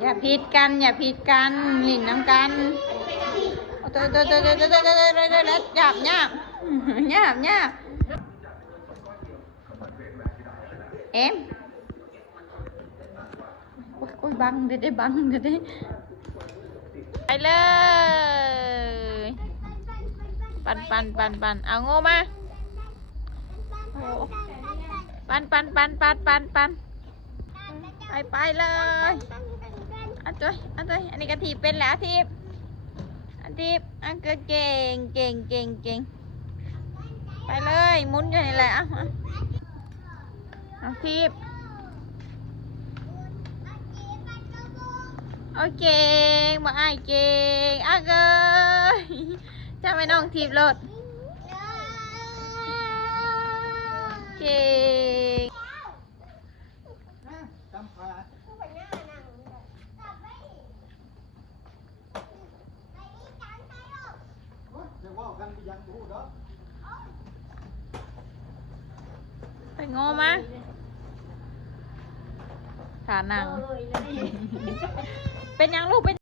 อย่าผิดกันอย่าผิดกันหลินน้ำกันโอ้โตโตโตโตโตโตโตแล้วหยาบหยาบหยาบหยาบเอ็มโอ้ยบังเด็ดได้บังเด็ดได้ไปเลยปันปันปันปันเอาโง่มาปันปันปันปันปันปันไปไปเลย อันตัวอันตัวอันนี้กะทีเป็นแล้วทีบอันทีบอันก็เก่งเก่งเก่งเก่งไปเลยมุนอยู่นี่แหละเอาเอาเอาทีบโอเคมาไอเก่งอะเกยจะไปน้องทีบรถเก่ง จำขา จะว่า กันไปยังกูเด้อไปโง่มาขานัง เป็นยังลูกเป็น